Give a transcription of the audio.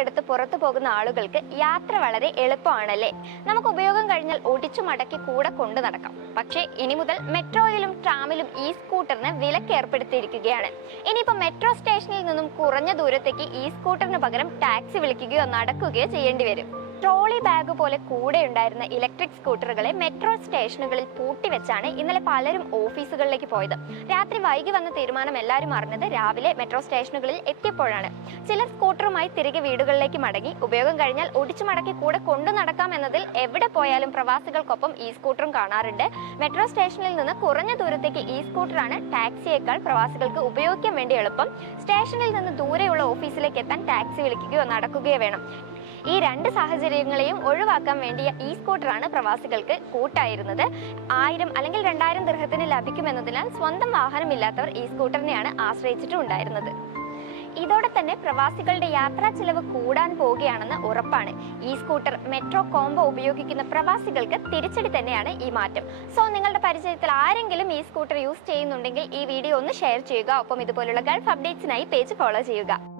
എടുത്ത് പുറത്തു പോകുന്ന ആളുകൾക്ക് യാത്ര വളരെ എളുപ്പമാണല്ലേ? നമുക്ക് ഉപയോഗം കഴിഞ്ഞാൽ ഒടിച്ചു മടക്കി കൂടെ കൊണ്ടു നടക്കാം. പക്ഷേ ഇനി മുതൽ മെട്രോയിലും ട്രാമിലും ഈ സ്കൂട്ടറിന് വിലക്ക് ഏർപ്പെടുത്തിയിരിക്കുകയാണ്. ഇനിയിപ്പോൾ മെട്രോ സ്റ്റേഷനിൽ നിന്നും കുറഞ്ഞ ദൂരത്തേക്ക് ഈ സ്കൂട്ടറിന് പകരം ടാക്സി വിളിക്കുകയോ നടക്കുകയോ ചെയ്യേണ്ടി വരും. ട്രോളി ബാഗ് പോലെ കൂടെ ഉണ്ടായിരുന്ന ഇലക്ട്രിക് സ്കൂട്ടറുകളെ മെട്രോ സ്റ്റേഷനുകളിൽ പൂട്ടിവെച്ചാണ് ഇന്നലെ പലരും ഓഫീസുകളിലേക്ക് പോയത്. രാത്രി വൈകി വന്ന തീരുമാനം എല്ലാവരും അറിഞ്ഞത് രാവിലെ മെട്രോ സ്റ്റേഷനുകളിൽ എത്തിയപ്പോഴാണ്. ചിലർ സ്കൂട്ടറുമായി തിരികെ വീടുകളിലേക്ക് മടങ്ങി. ഉപയോഗം കഴിഞ്ഞാൽ ഒടിച്ചു മടക്കി കൂടെ കൊണ്ടു നടക്കാം എന്നതിൽ എവിടെ പോയാലും പ്രവാസികൾക്കൊപ്പം ഈ സ്കൂട്ടറും കാണാറുണ്ട്. മെട്രോ സ്റ്റേഷനിൽ നിന്ന് കുറഞ്ഞ ദൂരത്തേക്ക് ഈ സ്കൂട്ടറാണ് ടാക്സിയേക്കാൾ പ്രവാസികൾക്ക് ഉപയോഗിക്കാൻ വേണ്ടി എളുപ്പം. സ്റ്റേഷനിൽ നിന്ന് ദൂരെയുള്ള ഓഫീസിലേക്ക് എത്താൻ ടാക്സി വിളിക്കുകയോ നടക്കുകയോ വേണം. ഈ രണ്ട് സാഹചര്യങ്ങളെയും ഒഴിവാക്കാൻ വേണ്ടിയ ഈ സ്കൂട്ടറാണ് പ്രവാസികൾക്ക് കൂട്ടായിരുന്നത്. 1000 അല്ലെങ്കിൽ 2000 ദിർഹത്തിന് ലഭിക്കുമെന്നതിനാൽ സ്വന്തം വാഹനമില്ലാത്തവർ ഈ സ്കൂട്ടറിനെയാണ് ആശ്രയിച്ചിട്ടുണ്ടായിരുന്നത്. ഇതോടെ തന്നെ പ്രവാസികളുടെ യാത്രാ ചെലവ് കൂടാൻ പോവുകയാണെന്ന് ഉറപ്പാണ്. ഈ സ്കൂട്ടർ മെട്രോ കോംബോ ഉപയോഗിക്കുന്ന പ്രവാസികൾക്ക് തിരിച്ചടി തന്നെയാണ് ഈ മാറ്റം. സോ നിങ്ങളുടെ പരിചയത്തിൽ ആരെങ്കിലും ഈ സ്കൂട്ടർ യൂസ് ചെയ്യുന്നുണ്ടെങ്കിൽ ഈ വീഡിയോ ഒന്ന് ഷെയർ ചെയ്യുക. ഒപ്പം ഇതുപോലുള്ള ഗൾഫ് അപ്ഡേറ്റ്സിനായി പേജ് ഫോളോ ചെയ്യുക.